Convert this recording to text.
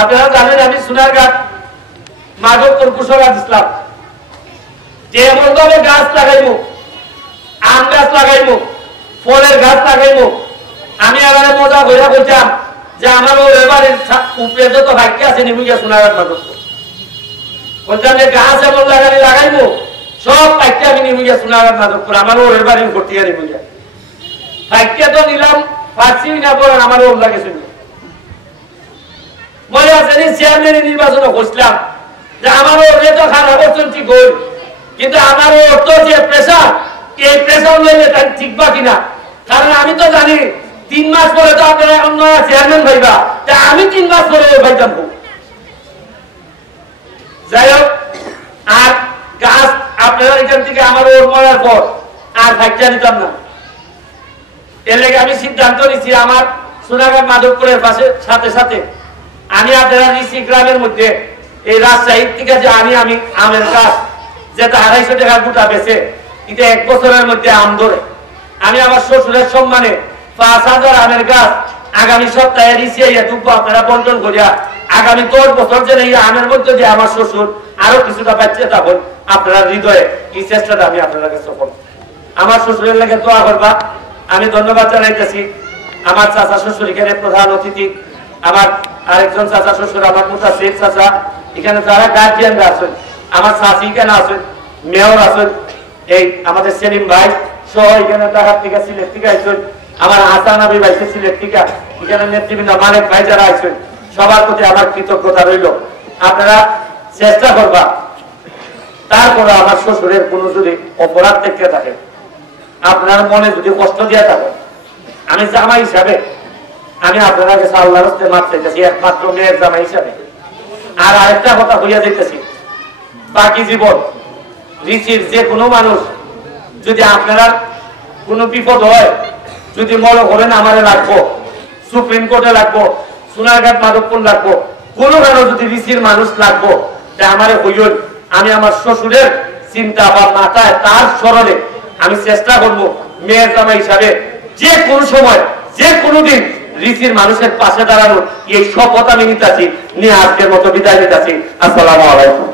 আপনারা জানেন আমি সোনারঘাট মাধবপুর কুশলাত ইসলাম যে এমন ভাবে গাছ লাগাইবো, আম গাছ লাগাইবো, ফলের গাছ লাগাইবো। আমি আবার মজা করে বলতাম যে আমার এবারে উপরে যত ভাগ্য আছে নিমুগিয়া সোনারঘাট মাধবপুর বলতাম যে গাছ এমন লাগাইবো সব পাইতে আমি নিমুগিয়া সোনারঘাট মাধবপুর আমার এবারে ভর্তি নিমুগিয়া ভাগ্য তো নিলাম পাচ্ছি না বলেন আমার ওর লাগে শুনি মনে আছে চেয়ারম্যানের নির্বাচন করছিলাম যে আমার ওরে তো খারাপ করছেন ঠিক হই, কিন্তু আমার অর্থ যে প্রেশার এই প্রেশার লইলে তার ঠিকবা কিনা, কারণ আমি তো জানি 3 মাস পরে তো আপনারা এখন নয়া চেয়ারম্যান ভাইবা, আমি 3 মাস পরে ওই ভাইতাম। যাই হোক, আর গাছ আপনারা এখান থেকে আমার ওর মরার পর আর ভাগ্যা নিতাম না। এর লেগে আমি সিদ্ধান্ত নিচ্ছি আমার সোনারঘাট মাধবপুরের পাশে সাথে সাথে আমি আপনারা ঋষি গ্রামের মধ্যে এই রাজশাহীর থেকে যে আমি আমের গাছ যেটা 250 টাকা গোটা বেছে এটা 1 বছরের মধ্যে আম ধরে আমি আমার শ্বশুরের সম্মানে 5000 আমের গাছ আগামী সপ্তাহে ঋষি দুব্বা আপনারা বন্টন করিয়া আগামী 10 বছর যেন এই আমের মধ্যে যে আমার শ্বশুর আরো কিছুটা পাচ্ছে তখন আপনারা হৃদয়ে এই চেষ্টাটা আমি আপনার কাছে করব। আমার শ্বশুরের লেগে দোয়া করবা। আমি ধন্যবাদ জানাইতেছি আমার চাচা শ্বশুর এখানে প্রধান অতিথি, আমার আরেকজন চাচা শ্বশুর আমার মুতাসির চাচা, এখানে যারা গার্জিয়ানরা আছেন, আমার চাচি এখানে আছেন, মেয়র আছেন, এই আমাদের সেলিম ভাই সহ এখানে ঢাকা থেকে সিলেট থেকে আইছেন, আমার হাসান আবি ভাই সিলেট থেকে এখানে নেতৃবৃন্দ মানিক ভাই যারা আছেন, সবার প্রতি আমার কৃতজ্ঞতা রইল। আপনারা চেষ্টা করবা তারপরে আমার শ্বশুরের কোনো যদি অপরাধ থেকে থাকে, আপনার মনে যদি কষ্ট দিয়া থাকে, আমি জামাই হিসাবে আমি আপনারা কাছে আল্লাহর রাস্তায় মাপ চাইতেছি, একমাত্র মেয়ের জামাই হিসাবে। আর আরেকটা কথা হইয়া যাইতেছি, বাকি জীবন ঋষির যে কোনো মানুষ যদি আপনারা কোনো বিপদ হয়, যদি মনে করেন আমারে লাগবো, সুপ্রিম কোর্টে লাগবো, সোনারঘাট মাধবপুর লাগবো, কোনো কারো যদি ঋষির মানুষ লাগবো, আমারে হইল আমি আমার শ্বশুরের চিন্তা বা মাথায় তার স্মরণে আমি চেষ্টা করবো মেয়ের জামাই হিসাবে যে কোনো সময় যে কোনো দিন ঋষির মানুষের পাশে দাঁড়ানোর এই শপথ আমি নিতেছি নিয়ে আজকের মতো বিদায় নিতেছি। আসসালামু আলাইকুম।